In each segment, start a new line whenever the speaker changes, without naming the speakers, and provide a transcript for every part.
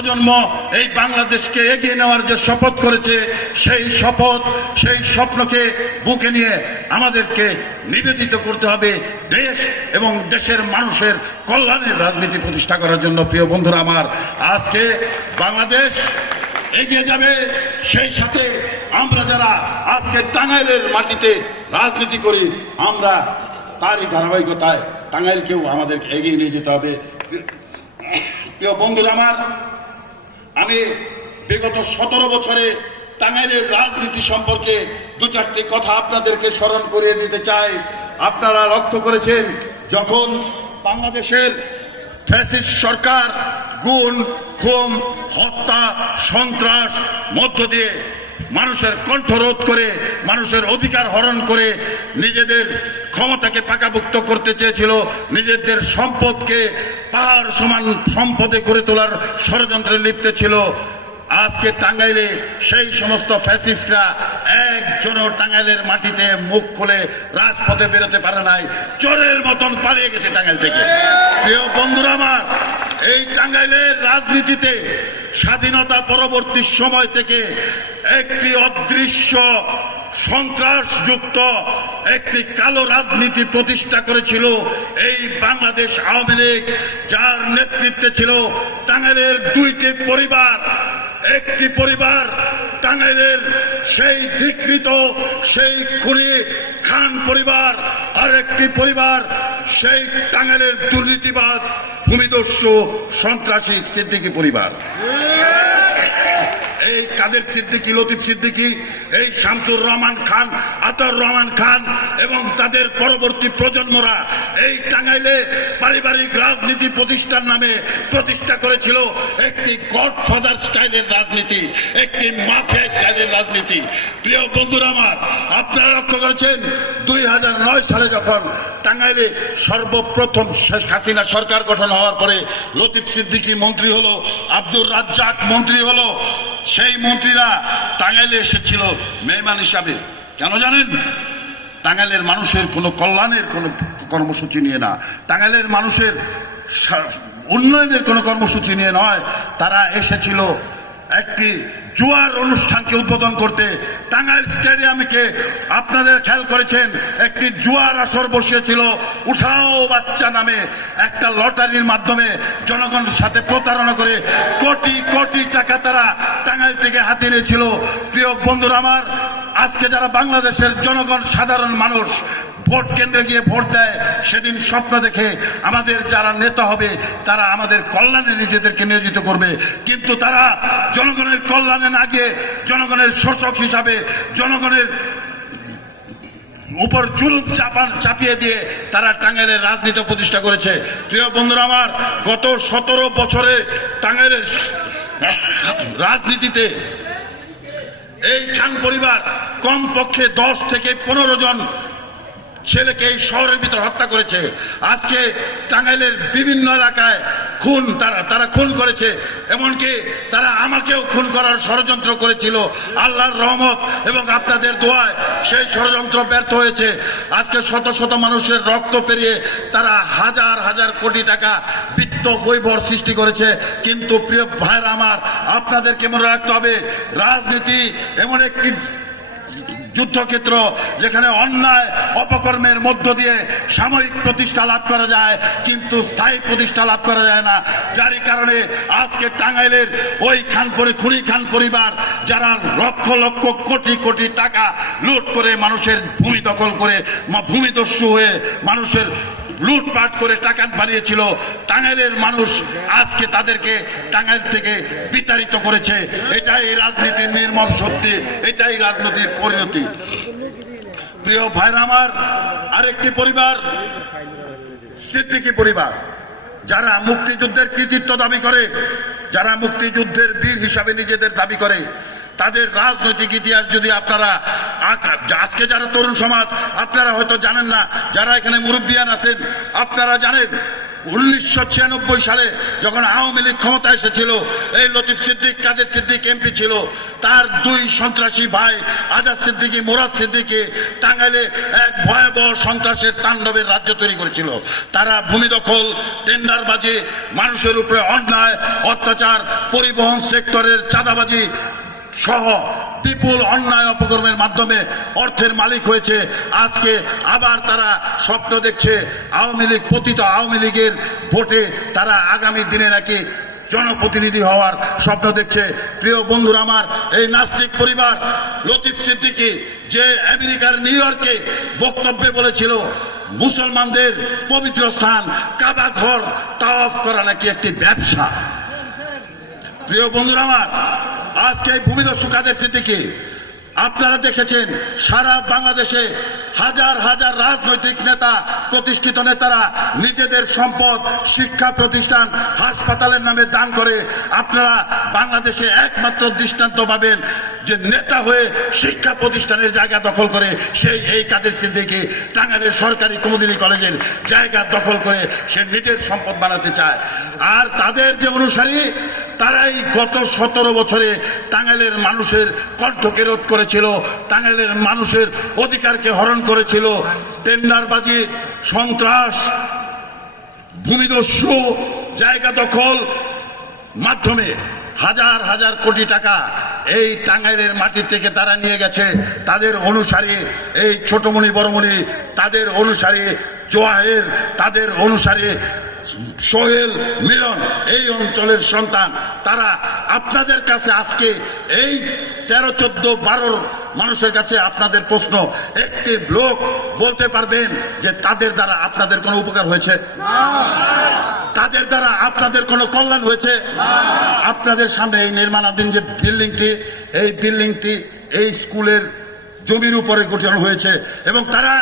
প্রজন্ম এই বাংলাদেশকে এগিয়ে নেওয়ার যে শপথ করেছে, সেই শপথ, সেই স্বপ্নকে বুকে নিয়ে আমাদেরকে নিবেদিত করতে হবে দেশ এবং দেশের মানুষের কল্যাণের রাজনীতি প্রতিষ্ঠা করার জন্য। প্রিয় বন্ধুরা আমার, আজকে বাংলাদেশ এগিয়ে যাবে, সেই সাথে আমরা যারা আজকে টাঙ্গাইলের মাটিতে রাজনীতি করি, আমরা তারই ধারাবাহিকতায় টাঙ্গাইলকেও আমাদেরকে এগিয়ে নিয়ে যেতে হবে। প্রিয় বন্ধুরা আমার আমি বিগত সতেরো বছরে টাঙ্গাইলের রাজনীতি সম্পর্কে দু চারটি কথা আপনাদেরকে স্মরণ করিয়ে দিতে চাই। আপনারা লক্ষ্য করেছেন, যখন বাংলাদেশের ফ্যাসিস্ট সরকার গুণ খুম হত্যা, সন্ত্রাস মধ্য দিয়ে মানুষের কণ্ঠরোধ করে, মানুষের অধিকার হরণ করে নিজেদের ক্ষমতাকে পাকাভুক্ত করতে চেয়েছিল, নিজেদের সম্পদকে পাহাড় সমান সম্পদে গড়ে তোলার ষড়যন্ত্রে লিপ্ত ছিল। আজকে টাঙ্গাইলে সেই সমস্ত ফ্যাসিস্টরা একজনও টাঙ্গাইলের মাটিতে মুখ খুলে রাজপথে বেরোতে পারে নাই। চোরের মতন পালিয়ে গেছে টাঙ্গাইল থেকে। প্রিয় বন্ধুরা আমার, এই টাঙ্গাইলের রাজনীতিতে স্বাধীনতা পরবর্তী সময় থেকে একটি অদৃশ্য, সন্ত্রাসযুক্ত, একটি কালো রাজনীতি প্রতিষ্ঠা করেছিল এই বাংলাদেশ আওয়ামী লীগ, যার নেতৃত্বে ছিল টাঙ্গাইলের দুইটি পরিবার। একটি পরিবার টাঙ্গাইলের সেই ধিকৃত, সেই খুনি খান পরিবার আর একটি পরিবার সেই টাঙ্গালের দুর্নীতিবাজ ভূমিদস্যু সন্ত্রাসী সিদ্দিকী পরিবার। এই কাদের সিদ্দিকী, লতিফ সিদ্দিকী, এই শামসুর রহমান খান আতর রহমান খান এবং তাদের পরবর্তী প্রজন্মরা এই টাঙ্গাইলে পারিবারিক রাজনীতি প্রতিষ্ঠার নামে প্রতিষ্ঠা করেছিল একটি গডফাদার স্টাইলের রাজনীতি, একটি মাফিয়া স্টাইলের রাজনীতি। প্রিয় বন্ধুরা আমার, আপনারা লক্ষ্য করেছেন দুই হাজার নয় সালে যখন টাঙ্গাইলে সর্বপ্রথম শেখ হাসিনা সরকার গঠন হওয়ার পরে লতিফ সিদ্দিকী মন্ত্রী হলো, আব্দুর রাজ্জাক মন্ত্রী হলো সেই মন্ত্রীরা টাঙ্গাইলে এসেছিল মেহমান হিসাবে। কেন জানেন? টাঙ্গাইলের মানুষের কোনো কল্যাণের কোনো কর্মসূচি নিয়ে না। টাঙ্গাইলের মানুষের উন্নয়নের কোনো কর্মসূচি নিয়ে নয়। তারা এসেছিল একটি জুয়ার অনুষ্ঠানকে উদ্বোধন করতে টাঙ্গাইল স্টেডিয়ামকে আপনাদের খেয়াল করেছেন? একটি জুয়ার আসর বসিয়েছিল উঠাও বাচ্চা নামে একটা লটারির মাধ্যমে জনগণের সাথে প্রতারণা করে কোটি কোটি টাকা তারা টাঙ্গাইল থেকে হাতে নিয়েছিল। প্রিয় বন্ধুরা আমার, আজকে যারা বাংলাদেশের জনগণ, সাধারণ মানুষ ভোট কেন্দ্রে গিয়ে ভোট দেয়, সেদিন স্বপ্ন দেখে আমাদের যারা নেতা হবে, তারা আমাদের কল্যাণে নিজেদেরকে নিয়োজিত করবে। কিন্তু তারা জনগণের কল্যাণে না গিয়ে জনগণের শোষক হিসাবে, জনগণের উপর জুলুম চাপান, চাপিয়ে দিয়ে তারা টাঙ্গাইলের রাজনীতি প্রতিষ্ঠা করেছে। প্রিয় বন্ধুরা আমার, গত সতেরো বছরে টাঙ্গাইলের রাজনীতিতে এই খান পরিবার কমপক্ষে দশ থেকে পনেরো জন ছেলেকে এই শহরের ভিতর হত্যা করেছে। আজকে টাঙ্গাইলের বিভিন্ন এলাকায় খুন তারা তারা খুন করেছে। এমনকি তারা আমাকেও খুন করার ষড়যন্ত্র করেছিল। আল্লাহর রহমত এবং আপনাদের দোয়ায় সেই ষড়যন্ত্র ব্যর্থ হয়েছে। আজকে শত শত মানুষের রক্ত পেরিয়ে তারা হাজার হাজার কোটি টাকা বিত্ত বৈভর সৃষ্টি করেছে। কিন্তু প্রিয় ভাইরা আমার আপনাদেরকে মনে রাখতে হবে? রাজনীতি এমন একটি যুদ্ধক্ষেত্র যেখানে অন্যায় অপকর্মের মধ্য দিয়ে সাময়িক প্রতিষ্ঠা লাভ করা যায়, কিন্তু স্থায়ী প্রতিষ্ঠা লাভ করা যায় না। যারই কারণে আজকে টাঙ্গাইলের ওই খানপুরি খুনি খান পরিবার, যারা লক্ষ লক্ষ কোটি কোটি টাকা লুট করে মানুষের ভূমি দখল করে ভূমিদস্যু হয়ে মানুষের লুটপাট করে টাকা বানিয়েছিল। টাঙ্গাইলের মানুষ আজকে তাদেরকে টাঙ্গাইল থেকে বিতাড়িত করেছে। এটাই রাজনীতির নির্মম সত্যি এটাই রাজনীতির পরিণতি। প্রিয় ভাইরা আমার, আরেকটি পরিবার, সিদ্দিকী পরিবার, যারা মুক্তিযুদ্ধের কৃতিত্ব দাবি করে, যারা মুক্তিযুদ্ধের বীর হিসাবে নিজেদের দাবি করে। তাদের রাজনৈতিক ইতিহাস যদি আপনারা আজকে যারা তরুণ সমাজ, আপনারা হয়তো জানেন না, যারা এখানে মুরব্বিয়ান আছেন, আপনারা জানেন, উনিশশো ছিয়ানব্বই সালে যখন আওয়ামী লীগ ক্ষমতা এসেছিল, এই লতিফ সিদ্দিক, কাদের সিদ্দিক এমপি ছিল, তার দুই সন্ত্রাসী ভাই, আজাদ সিদ্দিকী, মোরাদ সিদ্দিকী টাঙ্গাইলে এক ভয়াবহ সন্ত্রাসের তাণ্ডবের রাজ্য তৈরি করেছিল। তারা ভূমি দখল, টেন্ডারবাজি, মানুষের উপরে অন্যায়, অত্যাচার, পরিবহন সেক্টরের চাঁদাবাজি সহ বিপুল অন্যায় অপকর্মের মাধ্যমে অর্থের মালিক হয়েছে। আজকে আবার তারা স্বপ্ন দেখছে, আওয়ামী লীগ, পতিত আওয়ামী লীগের ভোটে তারা আগামী দিনে নাকি জনপ্রতিনিধি হওয়ার স্বপ্ন দেখছে। প্রিয় বন্ধুরা আমার, এই নাস্তিক পরিবার, লতিফ সিদ্দিকী যে আমেরিকার নিউ ইয়র্কে বক্তব্যে বলেছিল, মুসলমানদের পবিত্র স্থান, কাবা ঘর, তাওয়াফ করা নাকি একটি ব্যবসা? প্রিয় বন্ধুরা আমার আজকে এই ভূমিদস্যু কাদের সিদ্দিকি আপনারা দেখেছেন, সারা বাংলাদেশে হাজার হাজার রাজনৈতিক নেতা, প্রতিষ্ঠিত নেতারা নিজেদের সম্পদ, শিক্ষা প্রতিষ্ঠান হাসপাতালের নামে দান করে আপনারা বাংলাদেশে একমাত্র দৃষ্টান্ত পাবেন যে নেতা হয়ে শিক্ষা প্রতিষ্ঠানের জায়গা দখল করে, সেই এই কাদের সিদ্দিকি টাঙ্গাইলের সরকারি কুমুদিনী কলেজের জায়গা দখল করে সে নিজের সম্পদ বানাতে চায়। আর তাদের যে অনুসারী তারাই গত সতেরো বছরে টাঙ্গাইলের মানুষের কণ্ঠকে রোধ করেছিল, টাঙ্গাইলের মানুষের অধিকারকে হরণ করেছিল। টেন্ডারবাজি সন্ত্রাস, ভূমিদস্যু, জায়গা দখল মাধ্যমে হাজার হাজার কোটি টাকা এই টাঙ্গাইলের মাটি থেকে তারা নিয়ে গেছে। তাদের অনুসারী এই ছোটমণি, বড়মণি, তাদের অনুসারী জোয়াহের, তাদের অনুসারী সোহেল মিলন, এই অঞ্চলের সন্তান। তারা আপনাদের কাছে আজকে এই তেরো চোদ্দ বারোর মানুষের কাছে আপনাদের প্রশ্ন। একটি লোক বলতে পারবেন যে তাদের দ্বারা আপনাদের কোনো উপকার হয়েছে? তাদের দ্বারা আপনাদের কোনো কল্যাণ হয়েছে? আপনাদের সামনে এই নির্মাণাধীন যে বিল্ডিংটি, এই বিল্ডিংটি, এই স্কুলের জমির উপরে গঠন হয়েছে এবং তারা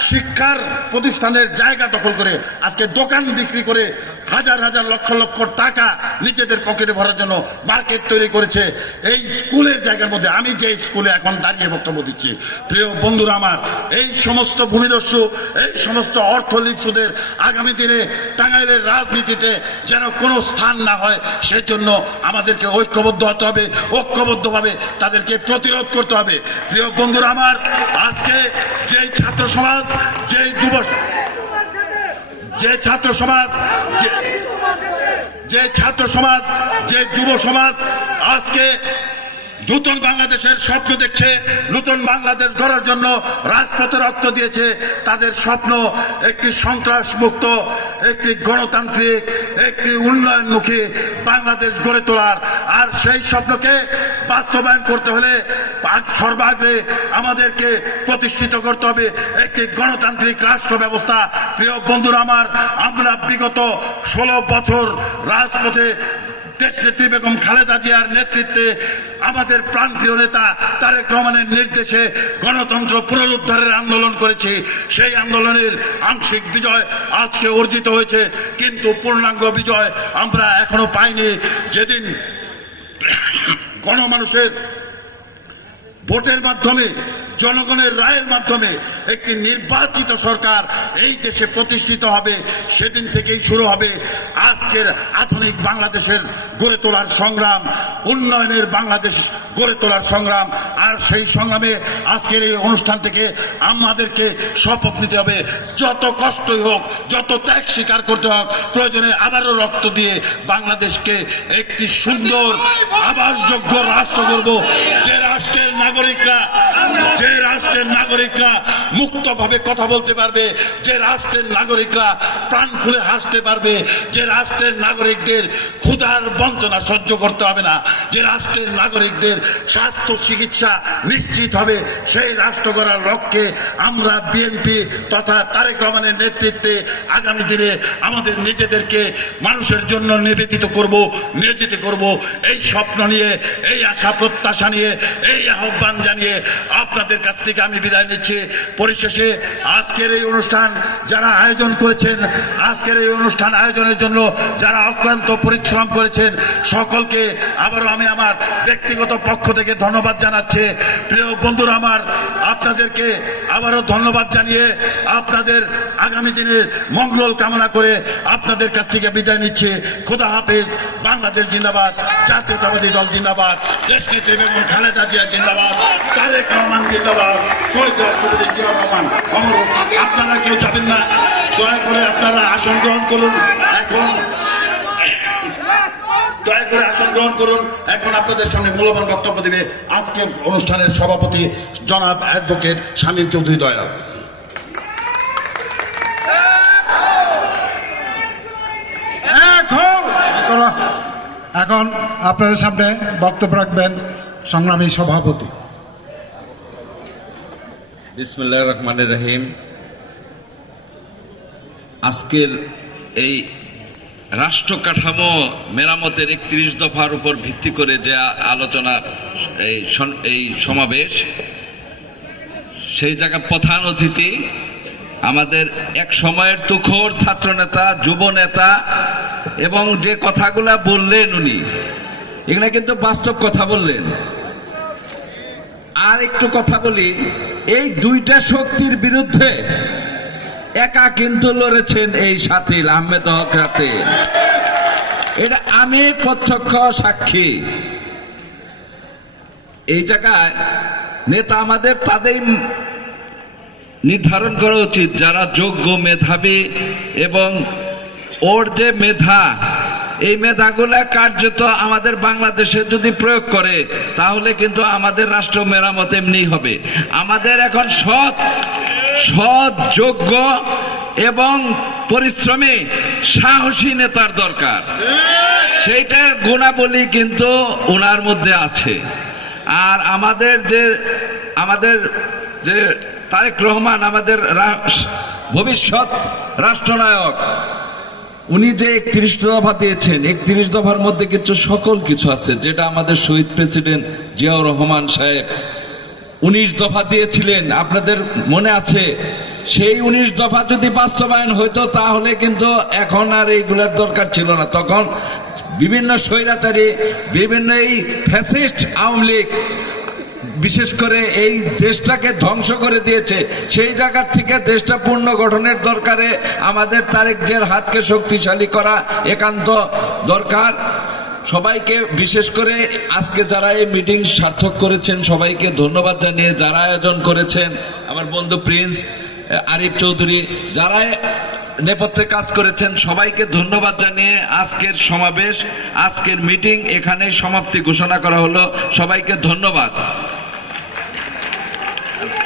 শিক্ষার প্রতিষ্ঠানের জায়গা দখল করে আজকে দোকান বিক্রি করে হাজার হাজার লক্ষ লক্ষ টাকা নিজেদের পকেটে ভরার জন্য মার্কেট তৈরি করেছে। এই স্কুলের জায়গার মধ্যে আমি যে স্কুলে এখন দাঁড়িয়ে বক্তব্য দিচ্ছি, প্রিয় বন্ধুরা আমার, এই সমস্ত ভূমিদস্যু, এই সমস্ত অর্থ লিপসুদের আগামী দিনে টাঙ্গাইলের রাজনীতিতে যেন কোনো স্থান না হয় সেই জন্য আমাদেরকে ঐক্যবদ্ধ হতে হবে, ঐক্যবদ্ধভাবে তাদেরকে প্রতিরোধ করতে হবে। প্রিয় বন্ধুরা আমার, আজকে যেই ছাত্র সমাজ, যেই যুব যে ছাত্র সমাজ যে ছাত্র সমাজ যে যুব সমাজ আজকে নূতন বাংলাদেশের স্বপ্ন দেখছে, নতুন বাংলাদেশ গড়ার জন্য রাজপথে রক্ত দিয়েছে, তাদের স্বপ্ন একটি সন্ত্রাস মুক্ত একটি গণতান্ত্রিক, একটি উন্নয়নমুখী বাংলাদেশ গড়ে তোলার। আর সেই স্বপ্নকে বাস্তবায়ন করতে হলে সর্বাগ্রে আমাদেরকে প্রতিষ্ঠিত করতে হবে একটি গণতান্ত্রিক রাষ্ট্র ব্যবস্থা। প্রিয় বন্ধুরা আমার, আমরা বিগত ষোলো বছর রাজপথে দেশ নেত্রী বেগম খালেদা জিয়ার নেতৃত্বে আমাদের প্রাণপ্রিয় নেতা তারেক রহমানের নির্দেশে গণতন্ত্র পুনরুদ্ধারের আন্দোলন করেছি। সেই আন্দোলনের আংশিক বিজয় আজকে অর্জিত হয়েছে, কিন্তু পূর্ণাঙ্গ বিজয় আমরা এখনও পাইনি। যেদিন গণমানুষের ভোটের মাধ্যমে, জনগণের রায়ের মাধ্যমে একটি নির্বাচিত সরকার এই দেশে প্রতিষ্ঠিত হবে, সেদিন থেকেই শুরু হবে আজকের আধুনিক বাংলাদেশের গড়ে তোলার সংগ্রাম, উন্নয়নের বাংলাদেশ গড়ে তোলার সংগ্রাম। আর সেই সংগ্রামে আজকের এই অনুষ্ঠান থেকে আমাদেরকে শপথ নিতে হবে। যত কষ্টই হোক, যত ত্যাগ স্বীকার করতে হোক, প্রয়োজনে আবারও রক্ত দিয়ে বাংলাদেশকে একটি সুন্দর, আবাসযোগ্য রাষ্ট্র করব যে রাষ্ট্রের নাগরিকরা, যে রাষ্ট্রের নাগরিকরা মুক্তভাবে কথা বলতে পারবে, যে রাষ্ট্রের নাগরিকরা প্রাণ খুলে হাসতে পারবে, যে রাষ্ট্রের নাগরিকদের ক্ষুধার বঞ্চনা সহ্য করতে হবে না, যে রাষ্ট্রের নাগরিকদের স্বাস্থ্য চিকিৎসা নিশ্চিত হবে। সেই রাষ্ট্র গড়ার লক্ষ্যে আমরা বিএনপি তথা তারেক রহমানের নেতৃত্বে আগামী দিনে আমাদের নিজেদেরকে মানুষের জন্য নিবেদিত করব, নিয়োজিত করব। এই স্বপ্ন নিয়ে, এই আশা প্রত্যাশা নিয়ে, এই আহ্বান জানিয়ে আপনাদের কাছ থেকে আমি বিদায় নিচ্ছি। পরিশেষে আজকের এই অনুষ্ঠান যারা আয়োজন করেছেন, আজকের এই অনুষ্ঠান আয়োজনের জন্য যারা অক্লান্ত পরিশ্রম করেছেন, সকলকে আবারও আমি আমার ব্যক্তিগত পক্ষ থেকে ধন্যবাদ জানাচ্ছে। প্রিয় বন্ধুরা আমার, আপনাদেরকে আবারও ধন্যবাদ জানিয়ে আপনাদের আগামী দিনের মঙ্গল কামনা করে আপনাদের কাছ থেকে বিদায় নিচ্ছে। খোদা হাফেজ, বাংলাদেশ জিন্দাবাদ, জাতীয়তাবাদী দল জিন্দাবাদ দেশনেত্রী বেগম খালেদা জিয়া জিন্দাবাদ, তারেক রহমান জিন্দাবাদ, শহীদ রাষ্ট্রপতি জিয়াউর রহমান আপনারা কেউ যাবেন না, দয়া করে আপনারা আসন গ্রহণ করুন। এখন গ্রহণ করুন। এখন আপনাদের সামনে মূল্যবান বক্তব্য দিবে আজকের অনুষ্ঠানের সভাপতি জনাব অ্যাডভোকেট শামীম চৌধুরী দয়াল।
এখন এখন আপনাদের সামনে বক্তব্য রাখবেন সংগ্রামী সভাপতি।
বিসমুল্লাহ রহমানের রহিম। আজকের এই রাষ্ট্র কাঠামো মেরামতের একত্রিশ দফার উপর ভিত্তি করে যে আলোচনা এই এই সমাবেশ, সেই জায়গায় প্রধান অতিথি আমাদের এক সময়ের তুখোর ছাত্রনেতা, যুব নেতা এবং যে কথাগুলা বললেন উনি এখানে কিন্তু বাস্তব কথা বললেন। আর একটু কথা বলি, এই দুইটা শক্তির বিরুদ্ধে একা কিন্তু লড়েছেন এই সাথিল আহমেদ হক রাতে। এটা আমি প্রত্যক্ষ সাক্ষী। এই জায়গায় নেতা আমাদের তাদের নির্ধারণ করা উচিত, যারা যোগ্য মেধাবী এবং ওর যে মেধা, এই মেধাগুলা কার্যত আমাদের বাংলাদেশে যদি প্রয়োগ করে, তাহলে কিন্তু আমাদের রাষ্ট্র মেরামত এমনি হবে। আমাদের এখন সৎ সৎ, যোগ্য এবং পরিশ্রমী, সাহসী নেতার দরকার। সেইটার গুণাবলী কিন্তু ওনার মধ্যে আছে। আর আমাদের যে আমাদের যে তারেক রহমান, আমাদের ভবিষ্যৎ রাষ্ট্রনায়ক, উনি যে একত্রিশ দফা দিয়েছেন, একত্রিশ দফার মধ্যে কিছু সকল কিছু আছে, যেটা আমাদের শহীদ প্রেসিডেন্ট জিয়াউর রহমান সাহেব উনিশ দফা দিয়েছিলেন, আপনাদের মনে আছে? সেই উনিশ দফা যদি বাস্তবায়ন হইতো, তাহলে কিন্তু এখন আর এইগুলোর দরকার ছিল না। তখন বিভিন্ন স্বৈরাচারী, বিভিন্ন এই ফ্যাসিস্ট আওয়ামী লীগ, বিশেষ করে এই দেশটাকে ধ্বংস করে দিয়েছে। সেই জায়গার থেকে দেশটা পূর্ণ গঠনের দরকারে আমাদের তারেকজের হাতকে শক্তিশালী করা একান্ত দরকার। সবাইকে, বিশেষ করে আজকে যারা এই মিটিং সার্থক করেছেন, সবাইকে ধন্যবাদ জানিয়ে যারা আয়োজন করেছেন, আমার বন্ধু প্রিন্স আরিফ চৌধুরী, যারা নেপথ্যে কাজ করেছেন, সবাইকে ধন্যবাদ জানিয়ে আজকের সমাবেশ, আজকের মিটিং এখানেই সমাপ্তি ঘোষণা করা হলো। সবাইকে ধন্যবাদ।